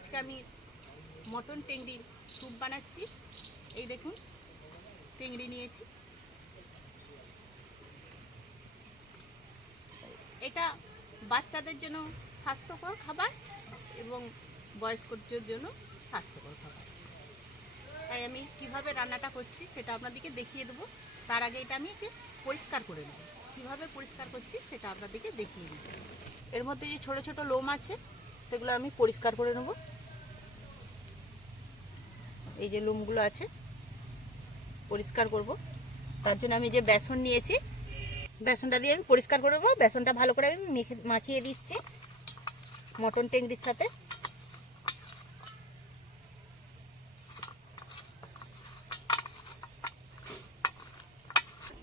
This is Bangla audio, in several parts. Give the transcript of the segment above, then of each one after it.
আজকে আমি মটন টেংরির স্যুপ বানাচ্ছি। এই দেখুন, টেংরি নিয়েছি। এটা বাচ্চাদের জন্য স্বাস্থ্যকর খাবার এবং বয়স্কদের জন্য স্বাস্থ্যকর খাবার। তাই আমি কিভাবে রান্নাটা করছি সেটা আপনাদেরকে দেখিয়ে দেবো। তার আগে এটা আমি একে পরিষ্কার করে নেব। কীভাবে পরিষ্কার করছি সেটা আপনাদেরকে দেখিয়ে দেবো। এর মধ্যে যে ছোট ছোট লোম আছে সেগুলো আমি পরিষ্কার করে নেব। এই যে লোমগুলো আছে পরিষ্কার করব। তার জন্য আমি যে বেসন নিয়েছি, বেসনটা দিয়ে আমি পরিষ্কার করে নেবো। বেসনটা ভালো করে আমি মাখিয়ে দিচ্ছি মটন টেংরির সাথে।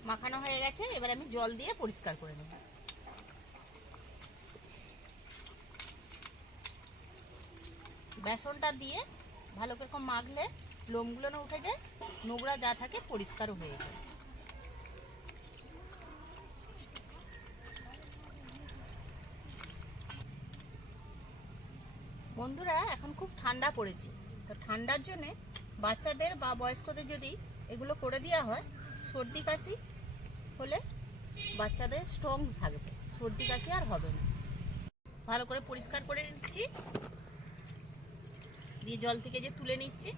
মাখানো হয়ে গেছে, এবার আমি জল দিয়ে পরিষ্কার করে নেব। বেসনটা দিয়ে ভালো করে মাখলে লোমগুলো না উঠে যায়, নোংরা যা থাকে পরিষ্কারও হয়ে যায়। বন্ধুরা, এখন খুব ঠান্ডা পড়েছে, তো ঠান্ডার জন্যে বাচ্চাদের বা বয়স্কদের যদি এগুলো করে দেওয়া হয়, সর্দি কাশি হলে বাচ্চাদের স্ট্রং থাকবে, সর্দি কাশি আর হবে না। ভালো করে পরিষ্কার করে নিচ্ছি, দিয়ে জল থেকে যে তুলে নিচ্ছি।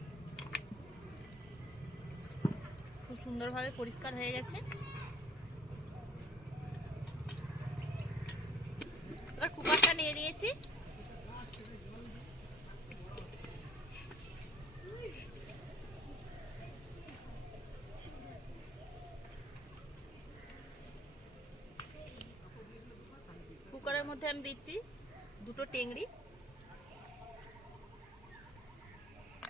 খুব সুন্দরভাবে পরিষ্কার হয়ে গেছে। এবার কুকারটা নিয়ে নিয়েছি। কুকারের মধ্যে আমি দিচ্ছি দুটো টেংরি,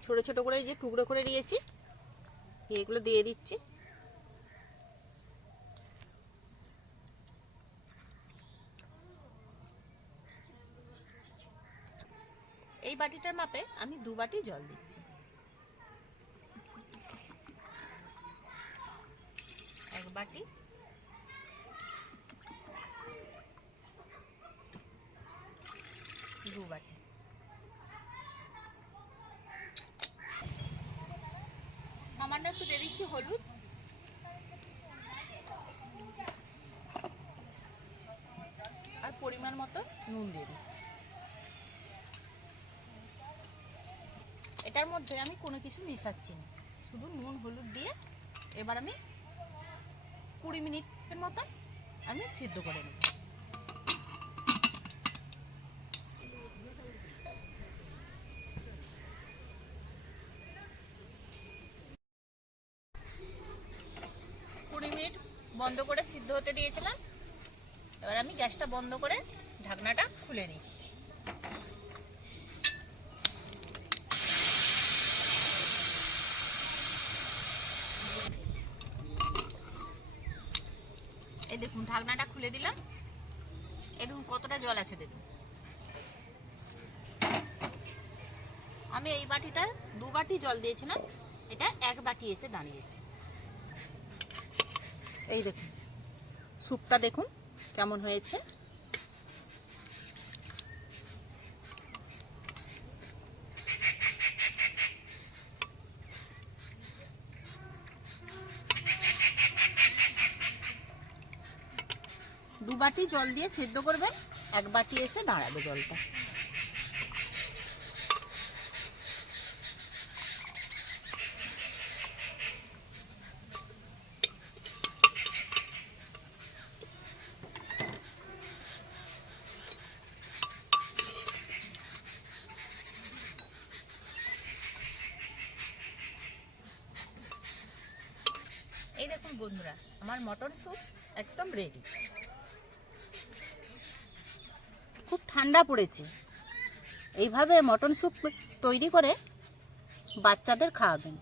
ছোট ছোট করে যে টুকরো করে নিয়েছি, এগুলো দিয়ে দিচ্ছি। এই বাটিটার মাপে আমি 2 বাটি জল দিচ্ছি। এক বাটি, দু বাটি। সামান্য একটু দিয়ে দিচ্ছি হলুদ, আর পরিমাণ মতো নুন দিয়ে দিচ্ছি। এটার মধ্যে আমি কোনো কিছু মিশাচ্ছি না, শুধু নুন হলুদ দিয়ে এবার আমি 20 মিনিটের মতো আমি সিদ্ধ করে নেব। বন্ধ করে সিদ্ধ হতে দিয়েছিলাম। এবার আমি গ্যাসটা বন্ধ করে ঢাকনাটা খুলে নিচ্ছি। এই দেখুন, ঢাকনাটা খুলে দিলাম। এই দেখুন কতটা জল আছে দেখুন। আমি এই বাটিটা 2 বাটি জল দিয়েছিলাম, এটা 1 বাটি এসে দাঁড়িয়েছে। এই দেখুন স্যুপটা দেখুন কেমন হয়েছে। দু বাটি জল দিয়ে সেদ্ধ করবেন, 1 বাটি এসে দাঁড়াবে জলটা। এই দেখুন বন্ধুরা, আমার মটন স্যুপ একদম রেডি। খুব ঠান্ডা পড়েছে, এইভাবে মটন স্যুপ তৈরি করে বাচ্চাদের খাওয়াবেন।